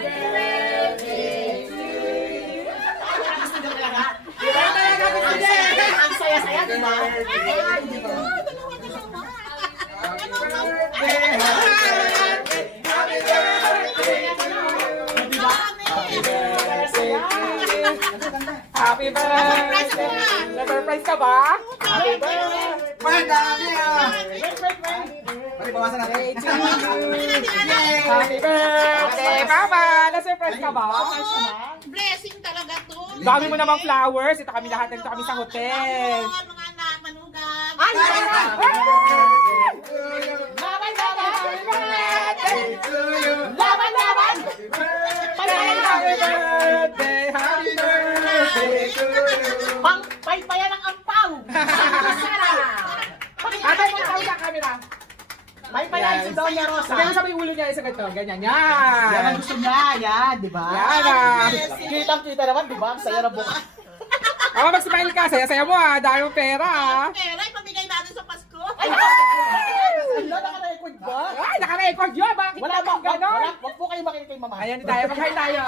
birthday to you. Gusto nyo talaga? Diba? Ang saya-saya, diba? Happy birthday! Na-surprise ka ba? Happy birthday! Man, dami ah! Pwede bawasan natin. Happy birthday, Mama! Na-surprise ka ba? Blessing talaga to. Dami mo namang flowers. Ito kami lahat. Nandito kami sa hotel. Mga manugang. Ay! Laban, laban! Happy Laban, laban! birthday! Happy birthday! Happy birthday to you! Pang paypayan ng ampaw. Ate, kung tawag sa camera. Paypayan si Doña Rosa. Sabi mo sa may ulo niya isa ganito. Ganyan. Yan ang Yan. gusto niya, yan, di ba? Yan ah. Kitang-kita naman, di ba? Ang saya na buka. Ako mag-smile ka. Saya-saya mo ah. Dahil mo pera ah. Pera, ipamigay natin sa Pasko. Ano, naka-record ba? Ay, naka-record yun. Bakit Wala ba? ganon? Wag po kayo makinig kay mama. Ayan tayo. Mag-hi tayo.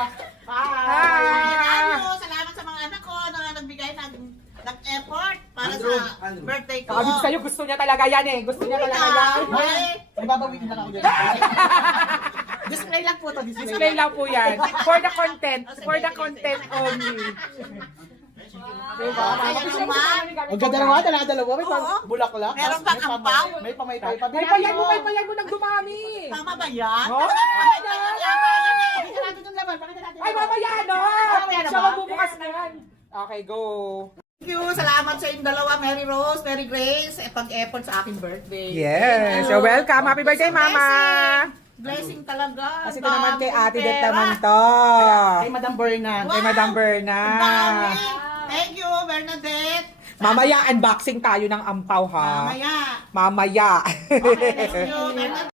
Hi! Salamat sa mga anak ko na nagbigay ng-effort para Andrew, sa Andrew. birthday ko. Sabi ko sa'yo, gusto niya talaga yan eh. Gusto niya talaga yan. May babawin na ako dyan. Display lang po to, display. Display lang po yan. For the content. For the content only. Diba? Ang ganda naman, dala-dalawa. May Oo. bulaklak. Meron pang ampaw. May pamaypay pa. May payan mo nagdumami. Tama ba yan? Oh? Pakita natin yung laman. Pakita natin. Ay, mamaya no! Mamaya na Siya ba? magbubukas na yan. Okay, go. Thank you. Salamat sa inyong dalawa, Mary Rose, Mary Grace, pag-effort sa aking birthday. Yes. You're welcome. Happy birthday, Mama. Blessing talaga. Kasi ito naman kay Ate Det Pera. naman to. Kay Madam Bernan. Kay Madam Berna. Ang dami. Thank you, Bernadette. Mamaya, unboxing tayo ng ampaw ha. Mamaya. Mamaya. Okay, thank you, Bernadette.